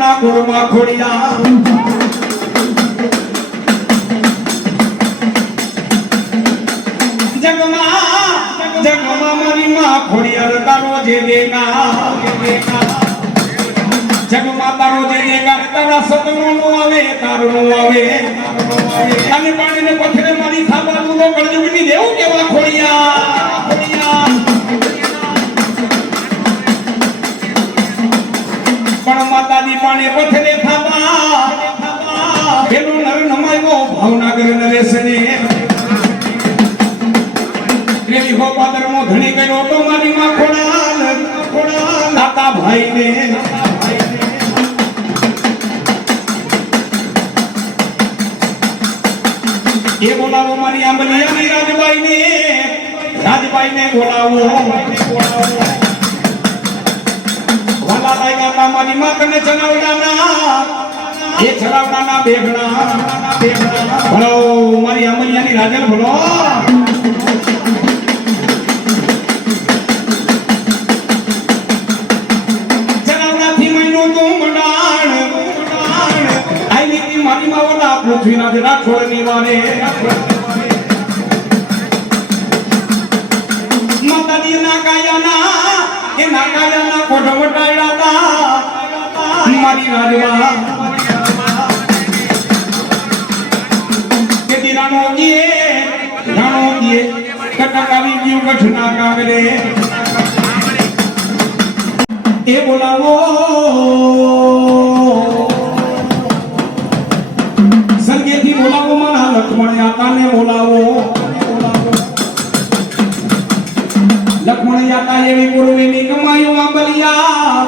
না গো মাখড়িয়া জগমা জগমা মরি মাখড়িয়ার দারো যে দেনা জগমা দারো যে দেনা তারা সদনো আবে তারনো আবে আমি পানিনে পথরে মারি খাবার দুধ গড়জুবনি দেও কেবা খড়িয়া খড়িয়া એ બોલાવો મારી આંબલિયાની રાજબાઈને રાજબાઈને બોલાવો. વાલા લાગ્યા મારી માતને ચલાવડાના એ ચલાવડાના બેગણા બેગણા મારી આંબલિયાની રાજલ ભલો માવલા પૃથ્વીના જરા વાને વારે. ના કાયાના એ ના કાયાના કોઠો વટાડ્યા તા મારી રાજવા કે દીરાનો ગીએ રાણો ગીએ કટકાવી આવી ગયું કઠના કાગરે એ બોલાવો. યાતા એવી પૂર્વીની કમાયું આંબલિયા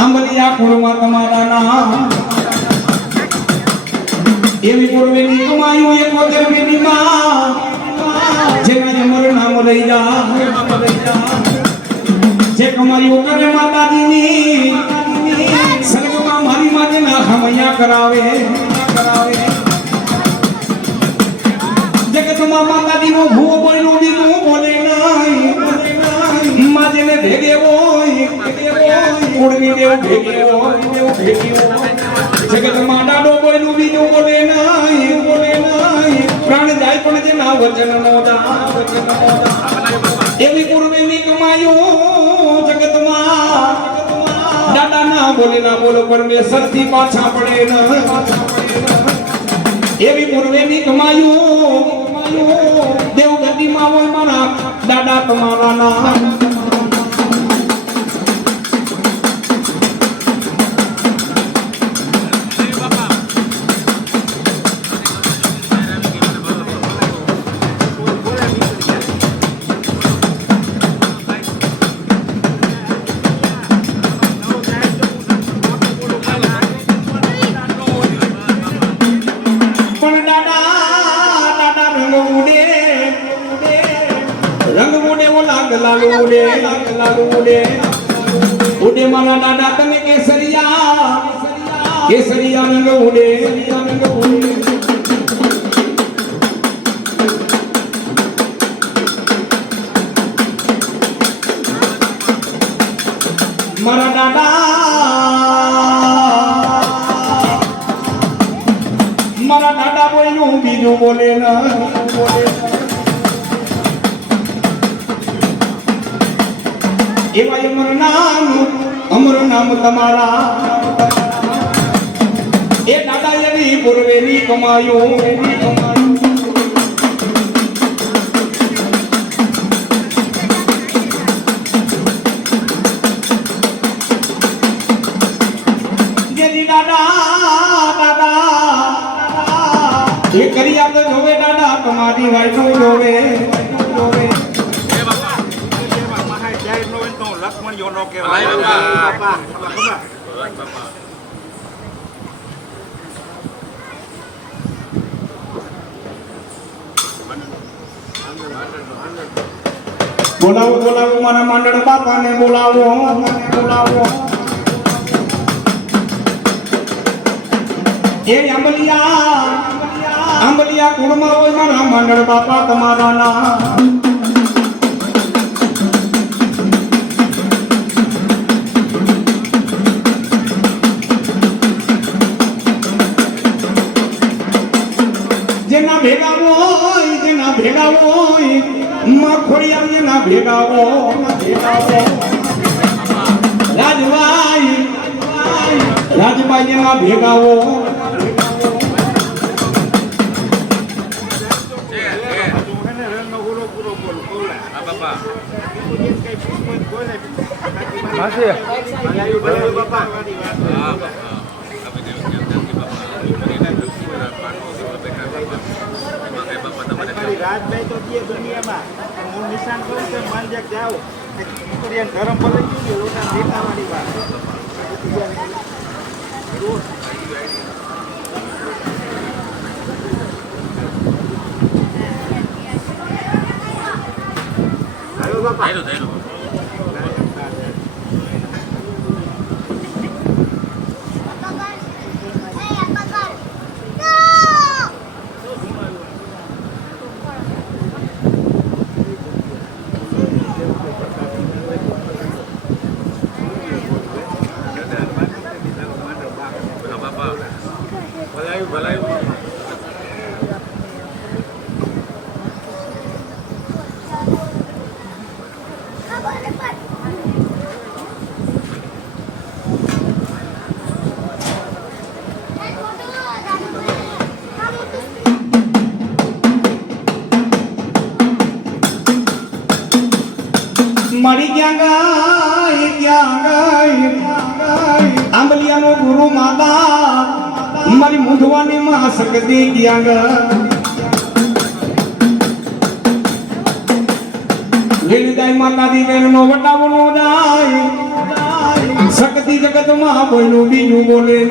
આંબલિયા કુળમાં જે કમાયું કરે માતાજીની. જગતમાં દાડો બોલ્યું બીજું બોલે નહીં બોલે નહીં. પ્રાણ જાય પણ જે ના વચન નો દા વચન નો દા એવી પૂર્વેની કમાયું જગતમાં. દાદા ના બોલે ના બોલો પરમેશ્વરથી પાછા પડે ન. એવી પૂર્વેની કમાયું. દેવ ગતિમાં હોય મારા દાદા તમારા નામ. લાલુ ઉડે ઉડે મારા દાદા તમે કેસરિયા કેસરિયા રંગ ઉડે રંગ ઉડે મારા દાદા મારા દાદા બોલ્યું બીજું બોલે ના અમર નામ અમર નામ તમારા. એ દાદા એવી પૂર્વેની કમાયું. એવી કમાયું એ કરી આપણે જોવે, દાદા, તમારી વાઈફો જોવે. લક્ષ્મણ કહેવાય. બોલાવો બોલાવો મારા માંડળ બાપાને બોલાવો બોલાવો. એ અંબલિયા અંબલિયા કુળમાં હોય મારા માંડણ બાપા તમારા ના રાજભાઈ જેના ભેગા હોય રાજભાઈ તો કે દુનિયામાં હું. નિશાન કરું કે માલજાક જાઓ કોરિયન ધર્મ ભલે ગયું લોટા વાત આવ્યો બાપા મારી ક્યાં ગાય આંબલિયાનો ગુરુ માતા, મારી મુઢવાની માં શકતી ક્યાં ગાય લીલદાય માતાજી વેરનો વટાવણો દાય શક્તિ જગતમાં કોઈનું બીજું બોલે ન.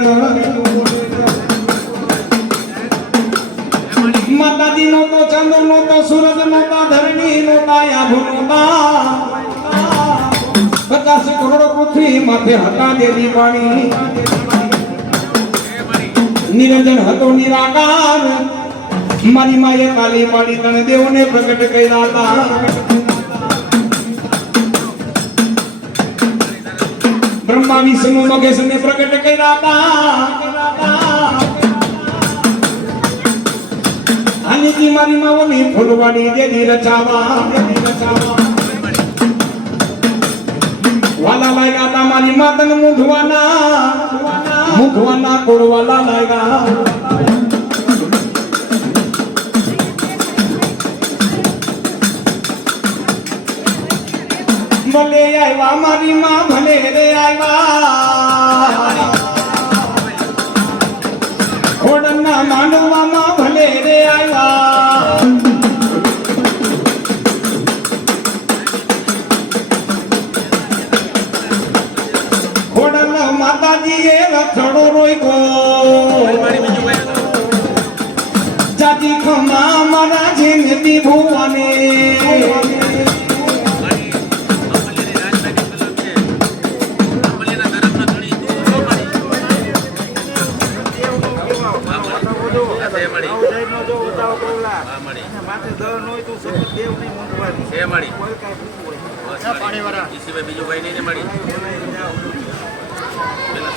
માતાજી નો તો ચંદ્ર નો તો સૂરજ નો તો ધરણી નો આભુ નો પચાસ કરોડ પૃથ્વી માથે હતા દેવી વાણી. નિરંજન હતો નિરાકાર. મારી માએ કાલી પાડી તને દેવને પ્રગટ કર્યા હતા. બ્રહ્મા, વિષ્ણુ મગેશ ને પ્રગટ કર્યા હતા. આનીજી મારી માઓની ફૂલવાડી દેવી રચાવા દેવી રચાવા. તા મારી માતન મુધવાના મુધવાના કોરવાલા લાગ્યા ભલે આવ્યા મારી માં ભલે રે આવ્યા મળી. માથે દર હોય તો સતત દેવ નહીં મૂંઝવાની બે મળી. કોઈ કાંઈ પૂછવું પાણી વાળા. બીજું ભાઈ નહીં મળી. પેલા